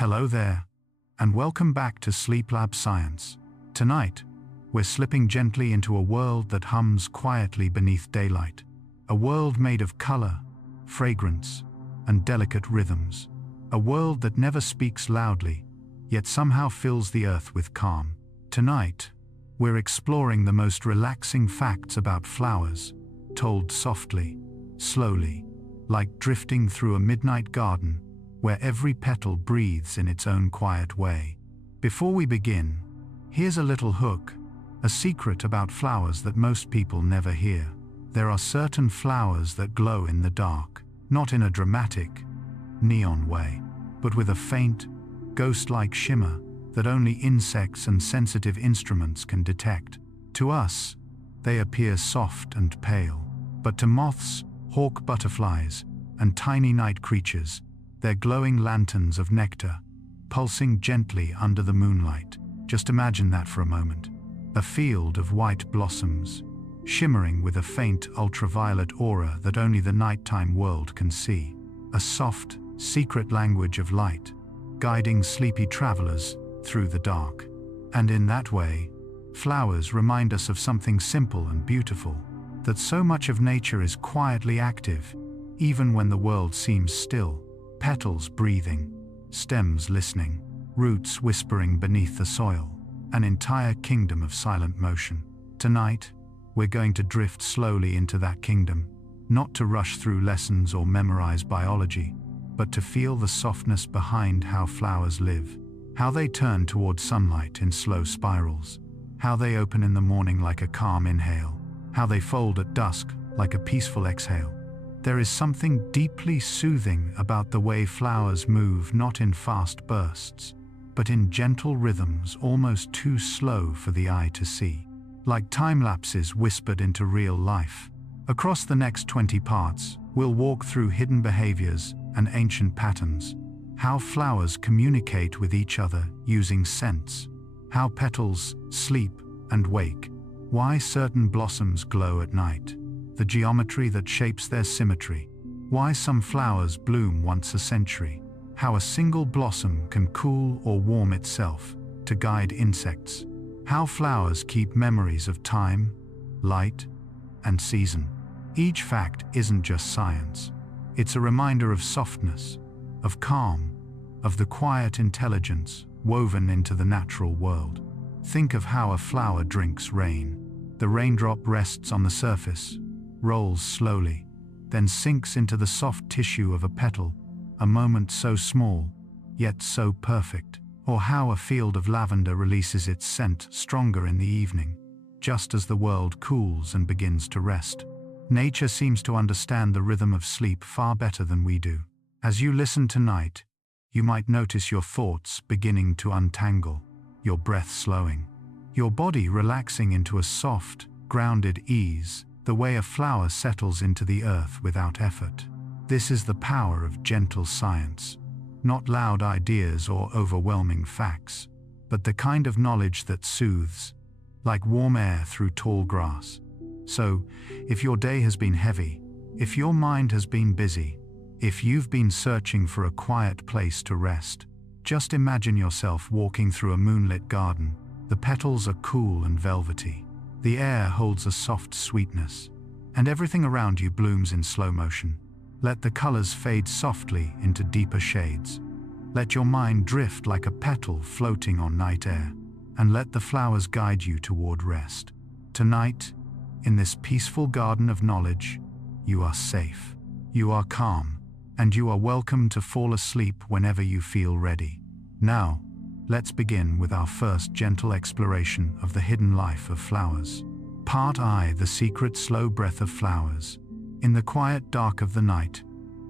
Hello there, and welcome back to SleepLab Science. Tonight, we're slipping gently into a world that hums quietly beneath daylight. A world made of color, fragrance, and delicate rhythms. A world that never speaks loudly, yet somehow fills the earth with calm. Tonight, we're exploring the most relaxing facts about flowers, told softly, slowly, like drifting through a midnight garden, where every petal breathes in its own quiet way. Before we begin, here's a little hook, a secret about flowers that most people never hear. There are certain flowers that glow in the dark, not in a dramatic, neon way, but with a faint, ghost-like shimmer that only insects and sensitive instruments can detect. To us, they appear soft and pale, but to moths, hawk butterflies, and tiny night creatures, they're glowing lanterns of nectar, pulsing gently under the moonlight. Just imagine that for a moment. A field of white blossoms, shimmering with a faint ultraviolet aura that only the nighttime world can see. A soft, secret language of light, guiding sleepy travelers through the dark. And in that way, flowers remind us of something simple and beautiful, that so much of nature is quietly active, even when the world seems still. Petals breathing, stems listening, roots whispering beneath the soil, an entire kingdom of silent motion. Tonight, we're going to drift slowly into that kingdom, not to rush through lessons or memorize biology, but to feel the softness behind how flowers live, how they turn toward sunlight in slow spirals, how they open in the morning like a calm inhale, how they fold at dusk like a peaceful exhale. There is something deeply soothing about the way flowers move, not in fast bursts, but in gentle rhythms almost too slow for the eye to see, like time lapses whispered into real life. Across the next 20 parts, we'll walk through hidden behaviors and ancient patterns, how flowers communicate with each other using scents, how petals sleep and wake, why certain blossoms glow at night, the geometry that shapes their symmetry, why some flowers bloom once a century, how a single blossom can cool or warm itself to guide insects, how flowers keep memories of time, light, and season. Each fact isn't just science. It's a reminder of softness, of calm, of the quiet intelligence woven into the natural world. Think of how a flower drinks rain. The raindrop rests on the surface, rolls slowly, then sinks into the soft tissue of a petal, a moment so small, yet so perfect. Or how a field of lavender releases its scent stronger in the evening, just as the world cools and begins to rest. Nature seems to understand the rhythm of sleep far better than we do. As you listen tonight, you might notice your thoughts beginning to untangle, your breath slowing, your body relaxing into a soft, grounded ease, the way a flower settles into the earth without effort. This is the power of gentle science, not loud ideas or overwhelming facts, but the kind of knowledge that soothes, like warm air through tall grass. So, if your day has been heavy, if your mind has been busy, if you've been searching for a quiet place to rest, just imagine yourself walking through a moonlit garden. The petals are cool and velvety. The air holds a soft sweetness, and everything around you blooms in slow motion. Let the colors fade softly into deeper shades. Let your mind drift like a petal floating on night air, and let the flowers guide you toward rest. Tonight, in this peaceful garden of knowledge, you are safe, you are calm, and you are welcome to fall asleep whenever you feel ready. Now, let's begin with our first gentle exploration of the hidden life of flowers. Part I, the secret slow breath of flowers. In the quiet dark of the night,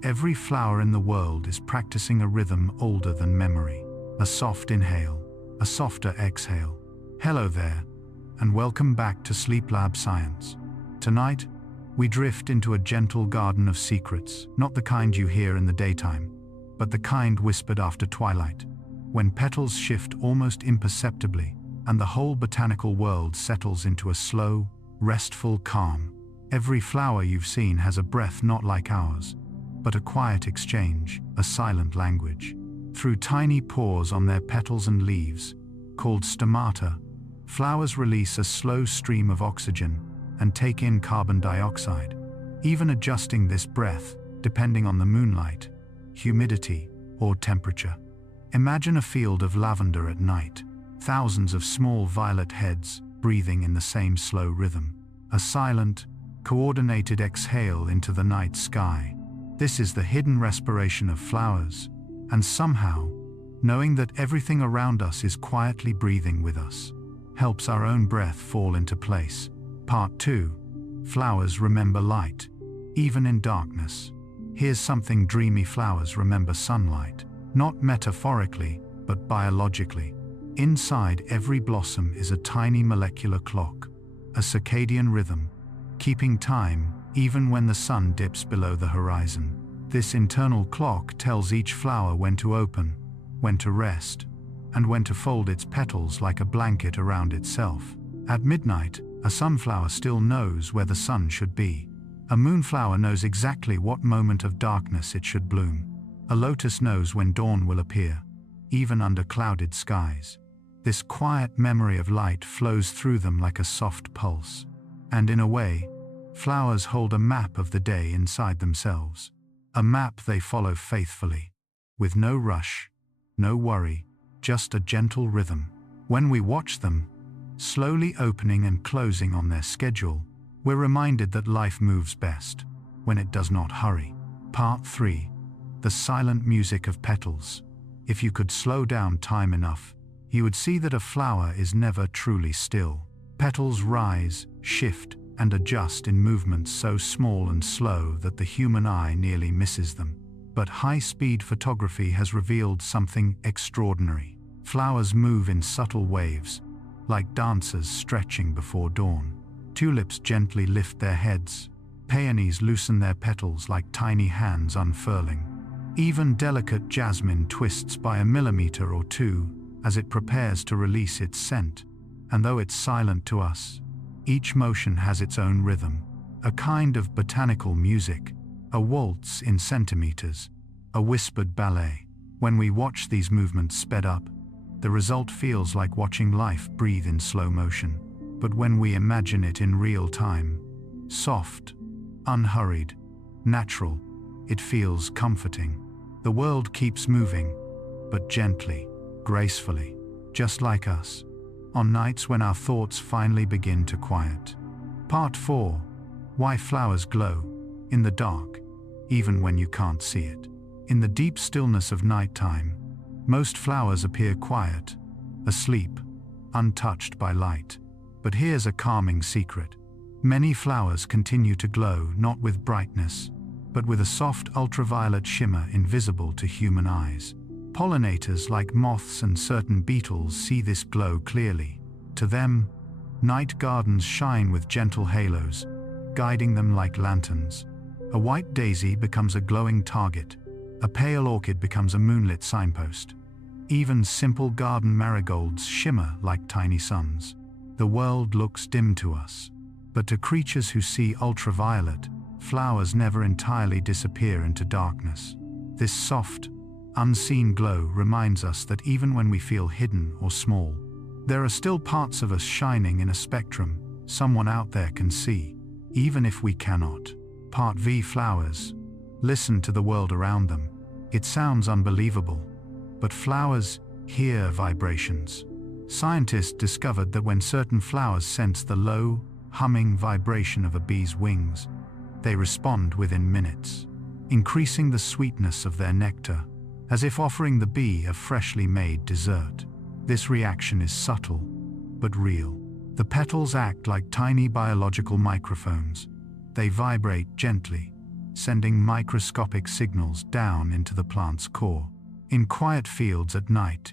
every flower in the world is practicing a rhythm older than memory. A soft inhale, a softer exhale. Hello there, and welcome back to SleepLab Science. Tonight, we drift into a gentle garden of secrets, not the kind you hear in the daytime, but the kind whispered after twilight, when petals shift almost imperceptibly, and the whole botanical world settles into a slow, restful calm. Every flower you've seen has a breath not like ours, but a quiet exchange, a silent language. Through tiny pores on their petals and leaves, called stomata, flowers release a slow stream of oxygen and take in carbon dioxide, even adjusting this breath depending on the moonlight, humidity, or temperature. Imagine a field of lavender at night, thousands of small violet heads breathing in the same slow rhythm, a silent, coordinated exhale into the night sky. This is the hidden respiration of flowers, and somehow, knowing that everything around us is quietly breathing with us, helps our own breath fall into place. Part 2. Flowers remember light, even in darkness. Here's something dreamy: flowers remember sunlight, not metaphorically, but biologically. Inside every blossom is a tiny molecular clock, a circadian rhythm, keeping time even when the sun dips below the horizon. This internal clock tells each flower when to open, when to rest, and when to fold its petals like a blanket around itself. At midnight, a sunflower still knows where the sun should be. A moonflower knows exactly what moment of darkness it should bloom. A lotus knows when dawn will appear, even under clouded skies. This quiet memory of light flows through them like a soft pulse. And in a way, flowers hold a map of the day inside themselves. A map they follow faithfully, with no rush, no worry, just a gentle rhythm. When we watch them, slowly opening and closing on their schedule, we're reminded that life moves best when it does not hurry. Part 3. The silent music of petals. If you could slow down time enough, you would see that a flower is never truly still. Petals rise, shift, and adjust in movements so small and slow that the human eye nearly misses them. But high-speed photography has revealed something extraordinary. Flowers move in subtle waves, like dancers stretching before dawn. Tulips gently lift their heads. Peonies loosen their petals like tiny hands unfurling. Even delicate jasmine twists by a millimeter or two as it prepares to release its scent. And though it's silent to us, each motion has its own rhythm, a kind of botanical music, a waltz in centimeters, a whispered ballet. When we watch these movements sped up, the result feels like watching life breathe in slow motion. But when we imagine it in real time, soft, unhurried, natural, it feels comforting. The world keeps moving, but gently, gracefully, just like us, on nights when our thoughts finally begin to quiet. Part 4. Why flowers glow in the dark, even when you can't see it. In the deep stillness of nighttime, most flowers appear quiet, asleep, untouched by light. But here's a calming secret. Many flowers continue to glow not with brightness, but with a soft ultraviolet shimmer invisible to human eyes. Pollinators like moths and certain beetles see this glow clearly. To them, night gardens shine with gentle halos, guiding them like lanterns. A white daisy becomes a glowing target. A pale orchid becomes a moonlit signpost. Even simple garden marigolds shimmer like tiny suns. The world looks dim to us, but to creatures who see ultraviolet, flowers never entirely disappear into darkness. This soft, unseen glow reminds us that even when we feel hidden or small, there are still parts of us shining in a spectrum someone out there can see, even if we cannot. Part V. Flowers listen to the world around them. It sounds unbelievable, but flowers hear vibrations. Scientists discovered that when certain flowers sense the low, humming vibration of a bee's wings, they respond within minutes, increasing the sweetness of their nectar, as if offering the bee a freshly made dessert. This reaction is subtle, but real. The petals act like tiny biological microphones. They vibrate gently, sending microscopic signals down into the plant's core. In quiet fields at night,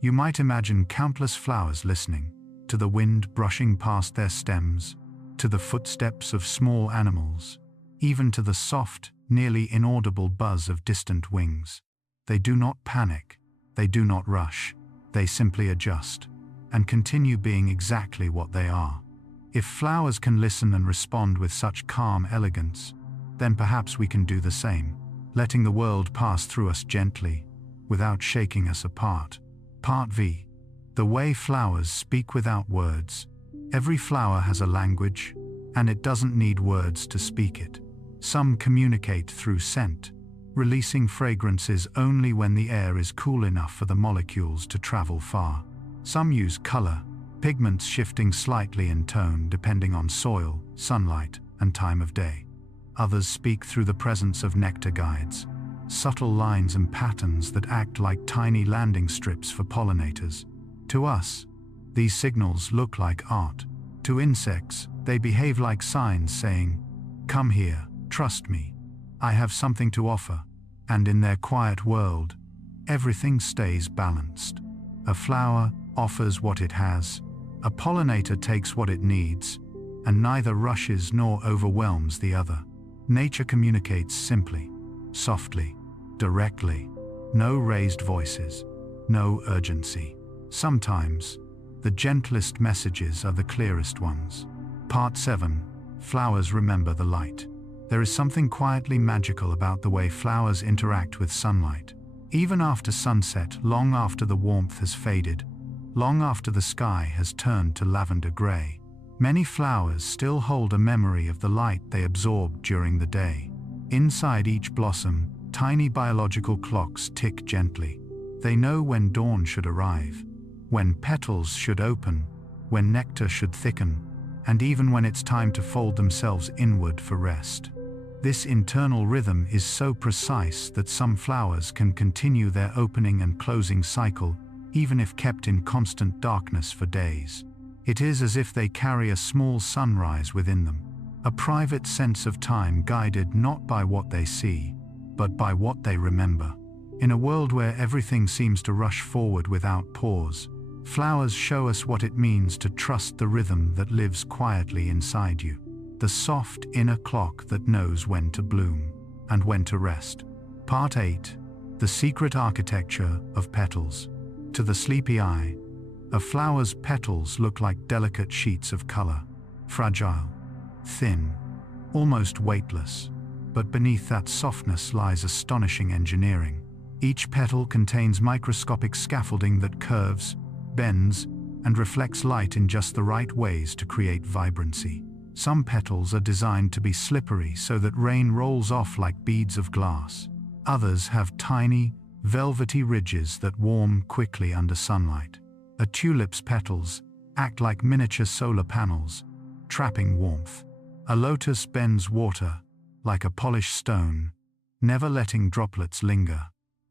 you might imagine countless flowers listening, to the wind brushing past their stems, to the footsteps of small animals, even to the soft, nearly inaudible buzz of distant wings. They do not panic, they do not rush, they simply adjust, and continue being exactly what they are. If flowers can listen and respond with such calm elegance, then perhaps we can do the same, letting the world pass through us gently, without shaking us apart. Part V. The way flowers speak without words. Every flower has a language, and it doesn't need words to speak it. Some communicate through scent, releasing fragrances only when the air is cool enough for the molecules to travel far. Some use color, pigments shifting slightly in tone depending on soil, sunlight, and time of day. Others speak through the presence of nectar guides, subtle lines and patterns that act like tiny landing strips for pollinators. To us, these signals look like art. To insects, they behave like signs saying, "Come here, trust me. I have something to offer." And in their quiet world, everything stays balanced. A flower offers what it has, a pollinator takes what it needs, and neither rushes nor overwhelms the other. Nature communicates simply, softly, directly. No raised voices, no urgency. Sometimes, the gentlest messages are the clearest ones. Part 7. Flowers remember the light. There is something quietly magical about the way flowers interact with sunlight. Even after sunset, long after the warmth has faded, long after the sky has turned to lavender gray, many flowers still hold a memory of the light they absorbed during the day. Inside each blossom, tiny biological clocks tick gently. They know when dawn should arrive, when petals should open, when nectar should thicken, and even when it's time to fold themselves inward for rest. This internal rhythm is so precise that some flowers can continue their opening and closing cycle, even if kept in constant darkness for days. It is as if they carry a small sunrise within them, a private sense of time guided not by what they see, but by what they remember. In a world where everything seems to rush forward without pause, flowers show us what it means to trust the rhythm that lives quietly inside you. The soft inner clock that knows when to bloom and when to rest. Part 8. The secret architecture of petals. To the sleepy eye, a flower's petals look like delicate sheets of color, fragile, thin, almost weightless. But beneath that softness lies astonishing engineering. Each petal contains microscopic scaffolding that curves, bends, and reflects light in just the right ways to create vibrancy. Some petals are designed to be slippery so that rain rolls off like beads of glass. Others have tiny, velvety ridges that warm quickly under sunlight. A tulip's petals act like miniature solar panels, trapping warmth. A lotus bends water like a polished stone, never letting droplets linger.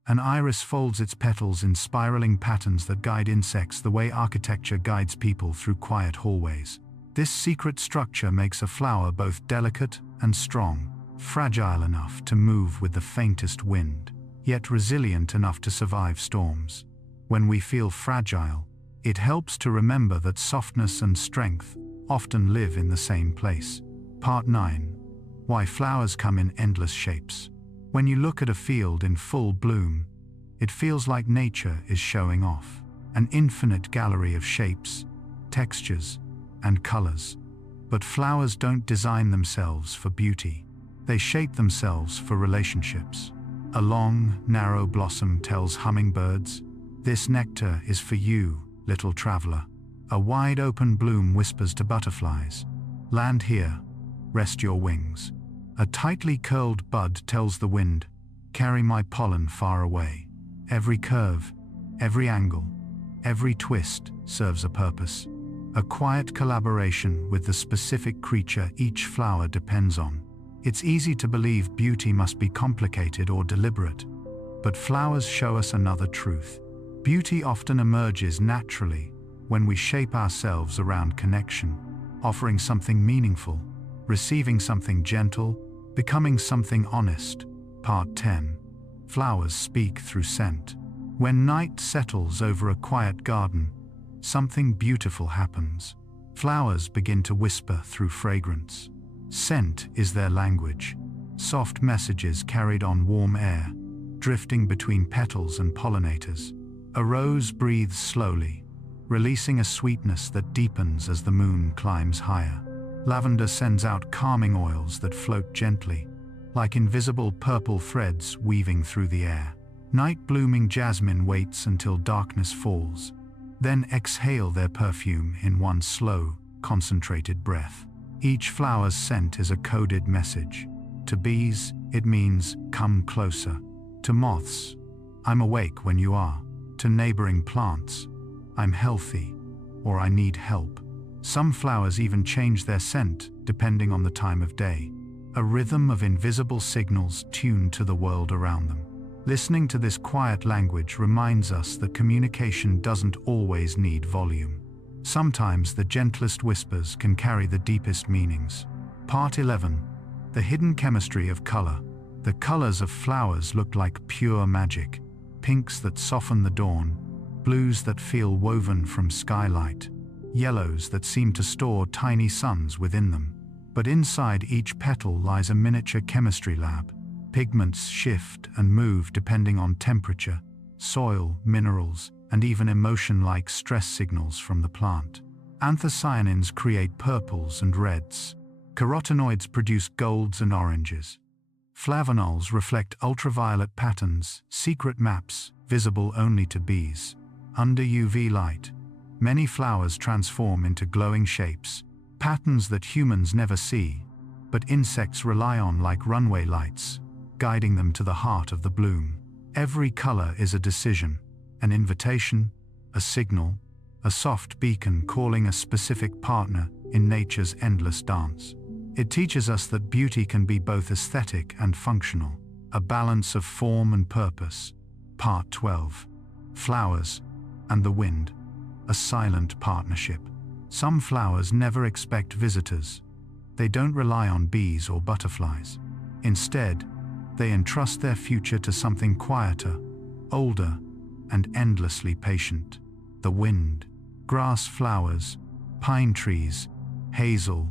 An iris folds its petals in spiraling patterns that guide insects the way architecture guides people through quiet hallways. This secret structure makes a flower both delicate and strong, fragile enough to move with the faintest wind, yet resilient enough to survive storms. When we feel fragile, it helps to remember that softness and strength often live in the same place. Part 9. Why flowers come in endless shapes. When you look at a field in full bloom, it feels like nature is showing off. An infinite gallery of shapes, textures, and colors. But flowers don't design themselves for beauty. They shape themselves for relationships. A long, narrow blossom tells hummingbirds, "This nectar is for you, little traveler." A wide open bloom whispers to butterflies, "Land here, rest your wings." A tightly curled bud tells the wind, "Carry my pollen far away." Every curve, every angle, every twist serves a purpose. A quiet collaboration with the specific creature each flower depends on. It's easy to believe beauty must be complicated or deliberate, but flowers show us another truth. Beauty often emerges naturally when we shape ourselves around connection, offering something meaningful, receiving something gentle, becoming something honest. Part 10. Flowers speak through scent. When night settles over a quiet garden, something beautiful happens. Flowers begin to whisper through fragrance. Scent is their language. Soft messages carried on warm air, drifting between petals and pollinators. A rose breathes slowly, releasing a sweetness that deepens as the moon climbs higher. Lavender sends out calming oils that float gently, like invisible purple threads weaving through the air. Night-blooming jasmine waits until darkness falls, then exhale their perfume in one slow, concentrated breath. Each flower's scent is a coded message. To bees, it means, come closer. To moths, I'm awake when you are. To neighboring plants, I'm healthy, or I need help. Some flowers even change their scent, depending on the time of day. A rhythm of invisible signals tuned to the world around them. Listening to this quiet language reminds us that communication doesn't always need volume. Sometimes the gentlest whispers can carry the deepest meanings. Part 11. The hidden chemistry of color. The colors of flowers look like pure magic. Pinks that soften the dawn, blues that feel woven from skylight, yellows that seem to store tiny suns within them. But inside each petal lies a miniature chemistry lab. Pigments shift and move depending on temperature, soil, minerals, and even emotion like stress signals from the plant. Anthocyanins create purples and reds. Carotenoids produce golds and oranges. Flavonols reflect ultraviolet patterns, secret maps, visible only to bees. Under UV light, many flowers transform into glowing shapes, patterns that humans never see, but insects rely on like runway lights, guiding them to the heart of the bloom. Every color is a decision, an invitation, a signal, a soft beacon calling a specific partner in nature's endless dance. It teaches us that beauty can be both aesthetic and functional, a balance of form and purpose. Part 12. Flowers and the wind, a silent partnership. Some flowers never expect visitors. They don't rely on bees or butterflies. Instead, they entrust their future to something quieter, older, and endlessly patient. The wind. Grass flowers, pine trees, hazel,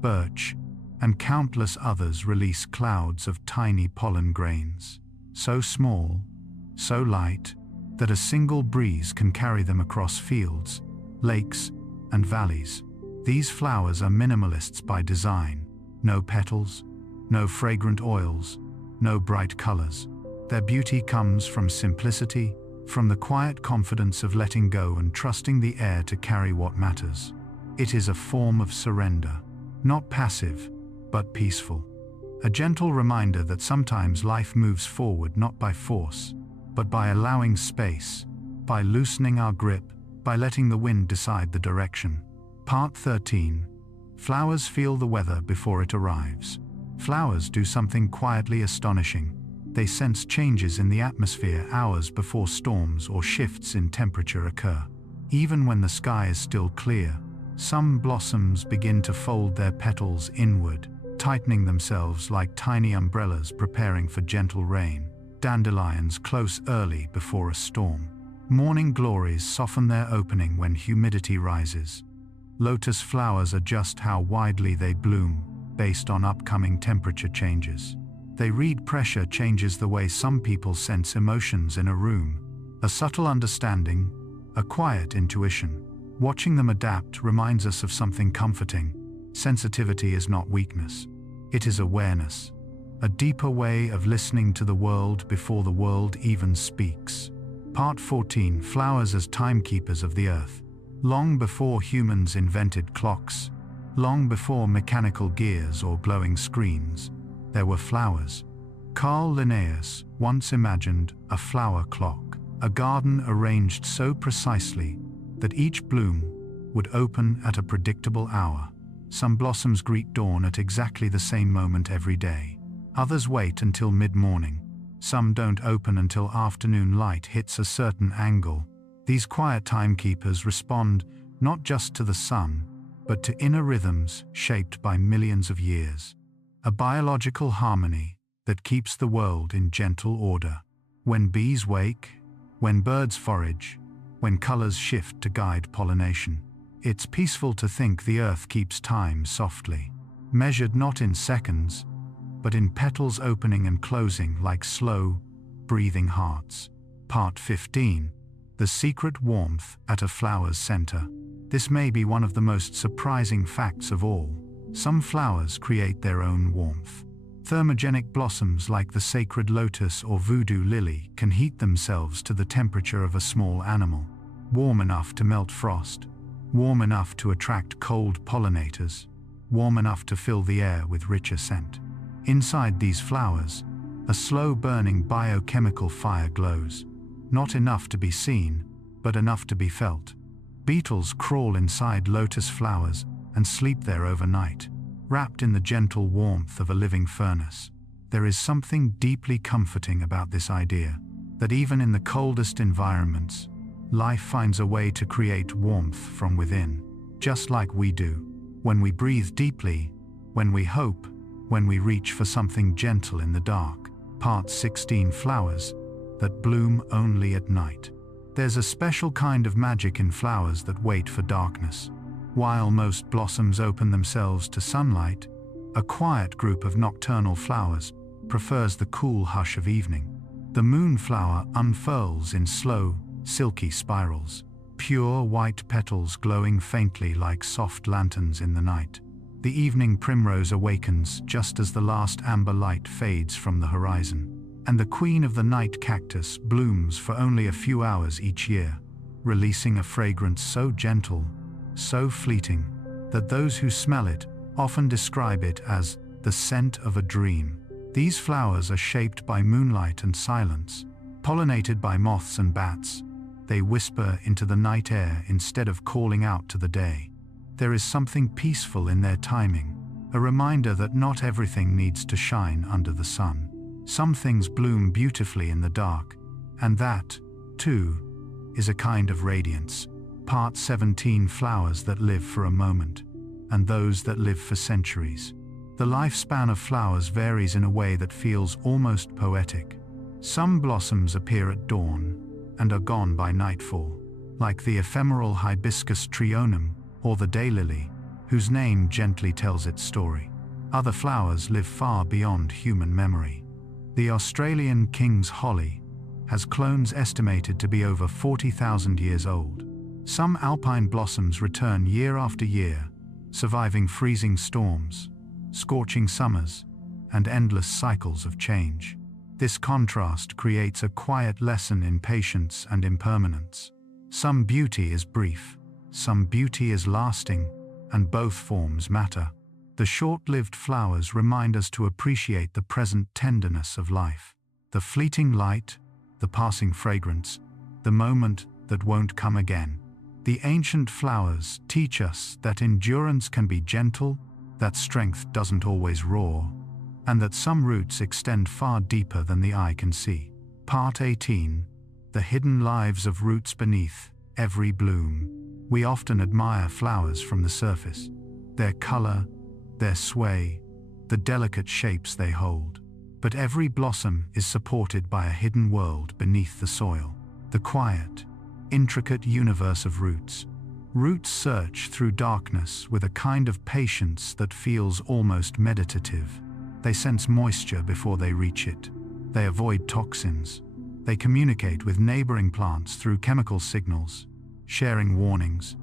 birch, and countless others release clouds of tiny pollen grains, so small, so light, that a single breeze can carry them across fields, lakes, and valleys. These flowers are minimalists by design. No petals, no fragrant oils, no bright colors. Their beauty comes from simplicity, from the quiet confidence of letting go and trusting the air to carry what matters. It is a form of surrender, not passive, but peaceful. A gentle reminder that sometimes life moves forward not by force, but by allowing space, by loosening our grip, by letting the wind decide the direction. Part 13. Flowers feel the weather before it arrives. Flowers do something quietly astonishing. They sense changes in the atmosphere hours before storms or shifts in temperature occur. Even when the sky is still clear, some blossoms begin to fold their petals inward, tightening themselves like tiny umbrellas preparing for gentle rain. Dandelions close early before a storm. Morning glories soften their opening when humidity rises. Lotus flowers adjust how widely they bloom, based on upcoming temperature changes. They read pressure changes the way some people sense emotions in a room. A subtle understanding, a quiet intuition. Watching them adapt reminds us of something comforting. Sensitivity is not weakness. It is awareness. A deeper way of listening to the world before the world even speaks. Part 14. Flowers as timekeepers of the earth. Long before humans invented clocks, long before mechanical gears or glowing screens, there were flowers. Carl Linnaeus once imagined a flower clock, a garden arranged so precisely that each bloom would open at a predictable hour. Some blossoms greet dawn at exactly the same moment every day. Others wait until mid-morning. Some don't open until afternoon light hits a certain angle. These quiet timekeepers respond not just to the sun, but to inner rhythms shaped by millions of years. A biological harmony that keeps the world in gentle order. When bees wake, when birds forage, when colors shift to guide pollination. It's peaceful to think the earth keeps time softly, measured not in seconds, but in petals opening and closing like slow, breathing hearts. Part 15. The secret warmth at a flower's center. This may be one of the most surprising facts of all. Some flowers create their own warmth. Thermogenic blossoms like the sacred lotus or voodoo lily can heat themselves to the temperature of a small animal, warm enough to melt frost, warm enough to attract cold pollinators, warm enough to fill the air with richer scent. Inside these flowers, a slow-burning biochemical fire glows, not enough to be seen, but enough to be felt. Beetles crawl inside lotus flowers and sleep there overnight, wrapped in the gentle warmth of a living furnace. There is something deeply comforting about this idea, that even in the coldest environments, life finds a way to create warmth from within, just like we do, when we breathe deeply, when we hope, when we reach for something gentle in the dark. Part 16. Flowers that bloom only at night. There's a special kind of magic in flowers that wait for darkness. While most blossoms open themselves to sunlight, a quiet group of nocturnal flowers prefers the cool hush of evening. The moonflower unfurls in slow, silky spirals, pure white petals glowing faintly like soft lanterns in the night. The evening primrose awakens just as the last amber light fades from the horizon, and the queen of the night cactus blooms for only a few hours each year, releasing a fragrance so gentle, so fleeting, that those who smell it often describe it as the scent of a dream. These flowers are shaped by moonlight and silence. Pollinated by moths and bats, they whisper into the night air instead of calling out to the day. There is something peaceful in their timing, a reminder that not everything needs to shine under the sun. Some things bloom beautifully in the dark, and that, too, is a kind of radiance. Part 17. Flowers that live for a moment, and those that live for centuries. The lifespan of flowers varies in a way that feels almost poetic. Some blossoms appear at dawn and are gone by nightfall, like the ephemeral hibiscus trionum or the daylily, whose name gently tells its story. Other flowers live far beyond human memory. The Australian king's holly has clones estimated to be over 40,000 years old. Some alpine blossoms return year after year, surviving freezing storms, scorching summers, and endless cycles of change. This contrast creates a quiet lesson in patience and impermanence. Some beauty is brief, some beauty is lasting, and both forms matter. The short-lived flowers remind us to appreciate the present tenderness of life, the fleeting light, the passing fragrance, the moment that won't come again. The ancient flowers teach us that endurance can be gentle, that strength doesn't always roar, and that some roots extend far deeper than the eye can see. Part 18. The hidden lives of roots beneath every bloom. We often admire flowers from the surface, their color, their sway, the delicate shapes they hold. But every blossom is supported by a hidden world beneath the soil, the quiet, intricate universe of roots. Roots search through darkness with a kind of patience that feels almost meditative. They sense moisture before they reach it. They avoid toxins. They communicate with neighboring plants through chemical signals, sharing warnings,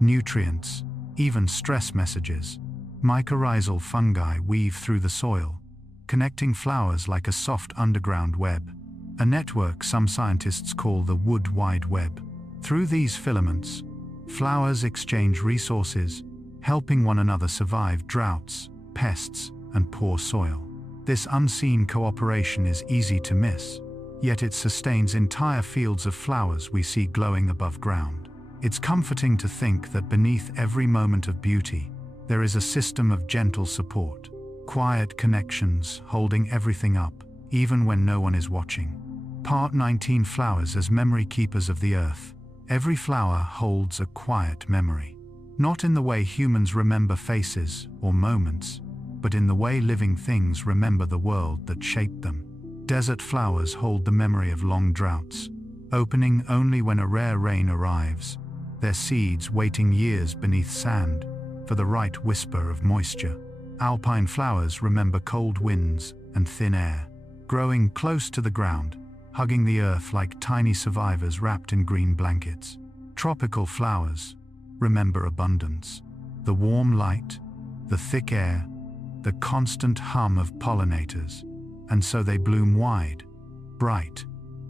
nutrients, even stress messages. Mycorrhizal fungi weave through the soil, connecting flowers like a soft underground web, a network some scientists call the Wood Wide Web. Through these filaments, flowers exchange resources, helping one another survive droughts, pests, and poor soil. This unseen cooperation is easy to miss, yet it sustains entire fields of flowers we see glowing above ground. It's comforting to think that beneath every moment of beauty, there is a system of gentle support, quiet connections holding everything up, even when no one is watching. Part 19. Flowers as memory keepers of the earth. Every flower holds a quiet memory, not in the way humans remember faces or moments, but in the way living things remember the world that shaped them. Desert flowers hold the memory of long droughts, opening only when a rare rain arrives, their seeds waiting years beneath sand for the right whisper of moisture. Alpine flowers remember cold winds and thin air, growing close to the ground, hugging the earth like tiny survivors wrapped in green blankets. Tropical flowers remember abundance, the warm light, the thick air, the constant hum of pollinators, and so they bloom wide, bright,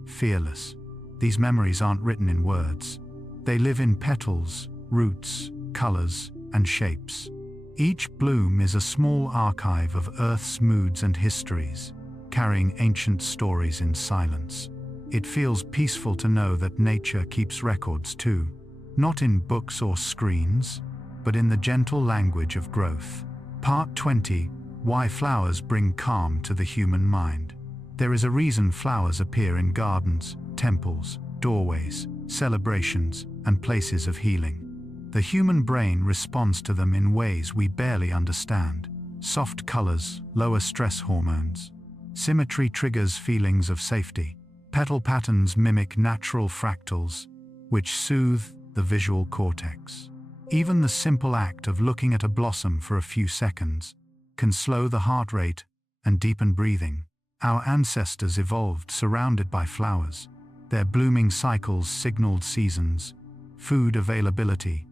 fearless. These memories aren't written in words. They live in petals, roots, colors, and shapes. Each bloom is a small archive of Earth's moods and histories, carrying ancient stories in silence. It feels peaceful to know that nature keeps records too, not in books or screens, but in the gentle language of growth. Part 20: Why Flowers Bring Calm to the Human Mind. There is a reason flowers appear in gardens, temples, doorways, celebrations, and places of healing. The human brain responds to them in ways we barely understand. Soft colors lower stress hormones. Symmetry triggers feelings of safety. Petal patterns mimic natural fractals, which soothe the visual cortex. Even the simple act of looking at a blossom for a few seconds can slow the heart rate and deepen breathing. Our ancestors evolved surrounded by flowers. Their blooming cycles signaled seasons, food availability,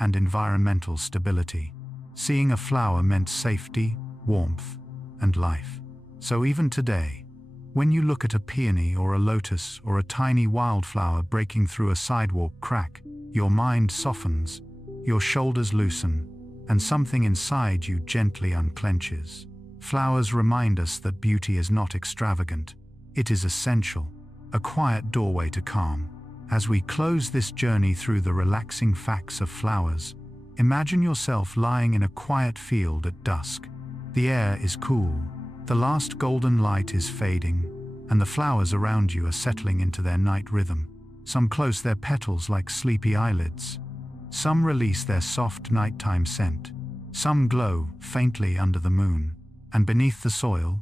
and environmental stability. Seeing a flower meant safety, warmth, and life. So even today, when you look at a peony or a lotus or a tiny wildflower breaking through a sidewalk crack, your mind softens, your shoulders loosen, and something inside you gently unclenches. Flowers remind us that beauty is not extravagant, it is essential, a quiet doorway to calm. As we close this journey through the relaxing facts of flowers, imagine yourself lying in a quiet field at dusk. The air is cool, the last golden light is fading, and the flowers around you are settling into their night rhythm. Some close their petals like sleepy eyelids. Some release their soft nighttime scent. Some glow faintly under the moon. And beneath the soil,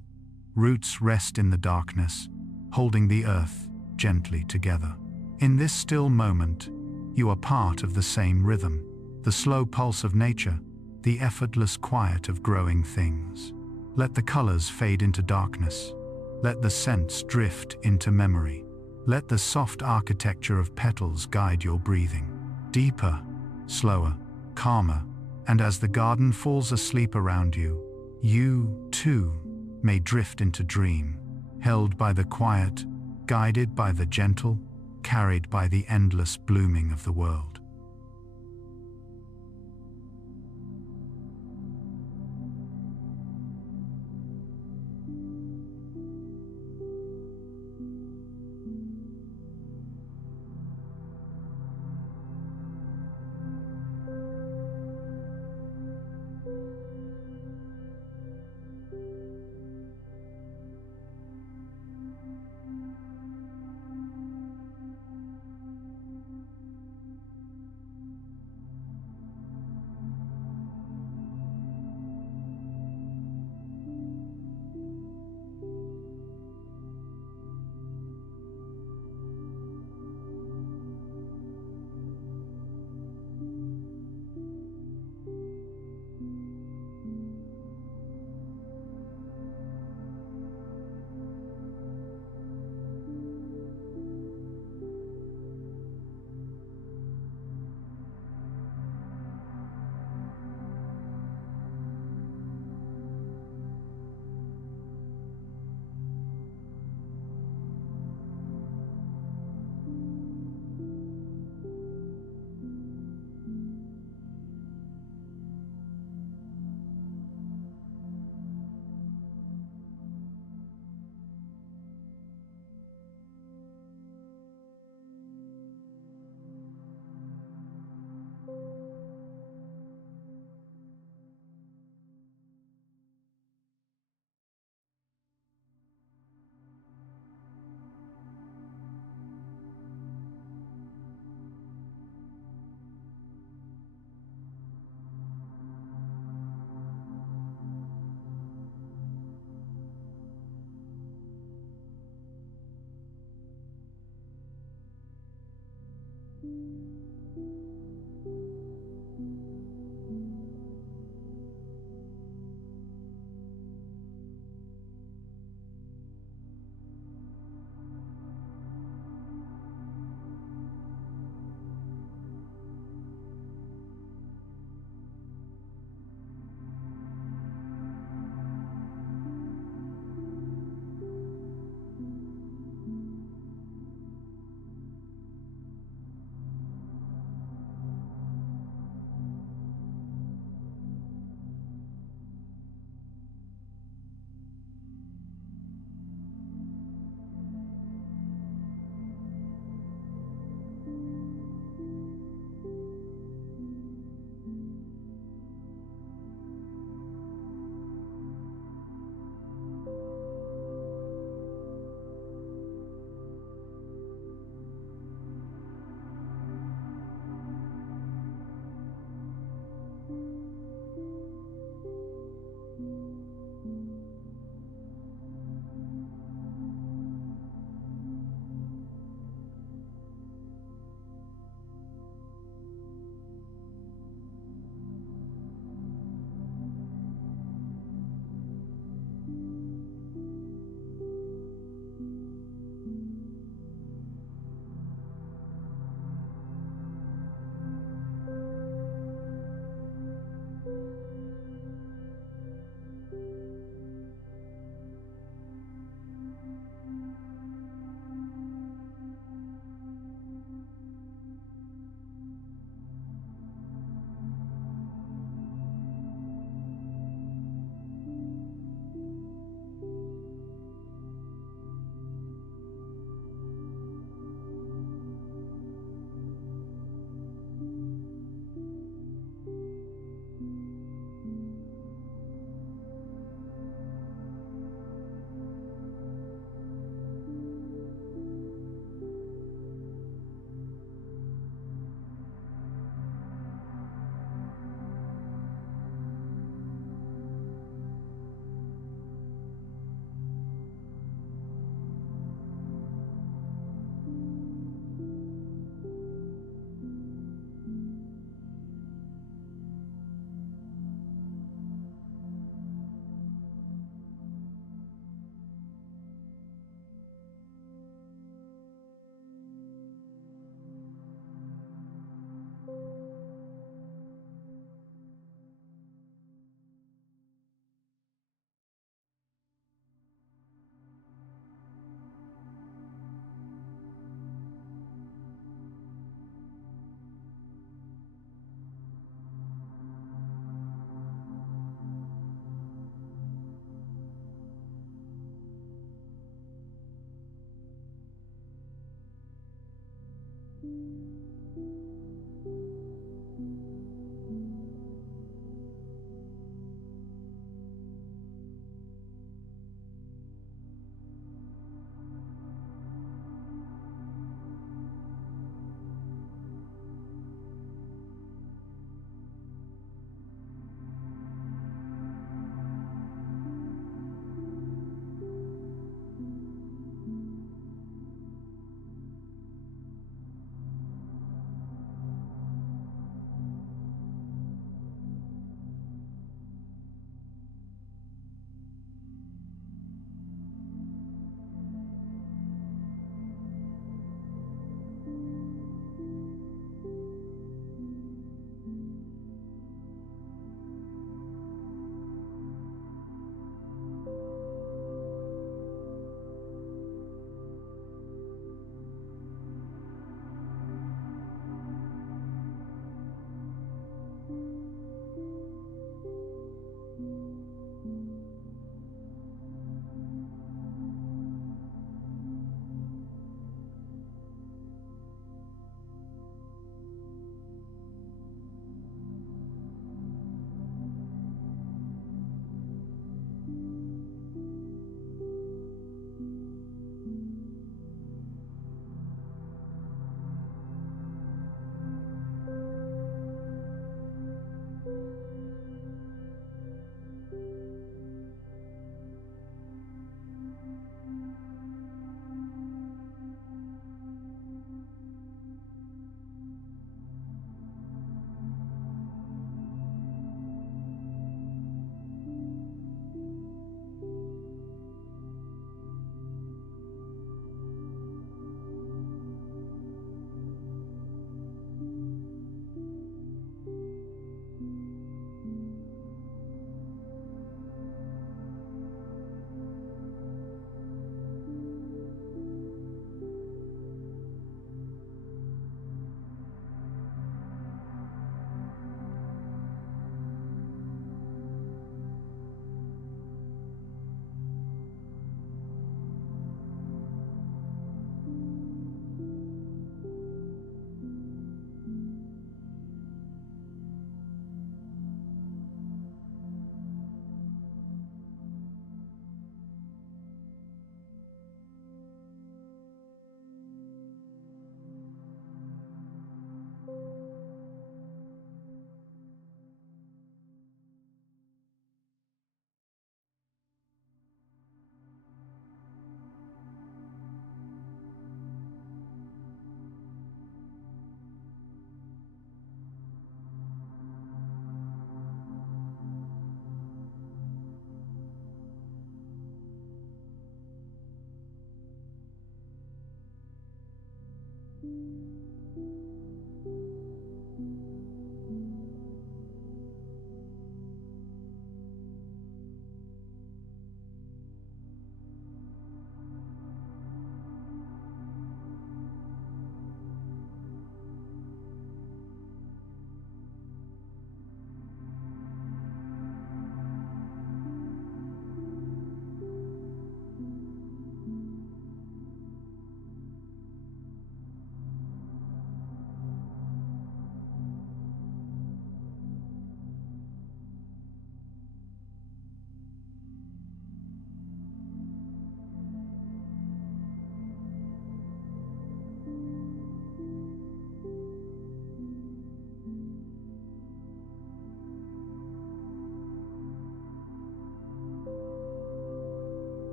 roots rest in the darkness, holding the earth gently together. In this still moment, you are part of the same rhythm, the slow pulse of nature, the effortless quiet of growing things. Let the colors fade into darkness. Let the scents drift into memory. Let the soft architecture of petals guide your breathing. Deeper, slower, calmer, and as the garden falls asleep around you, you, too, may drift into dream, held by the quiet, guided by the gentle, carried by the endless blooming of the world.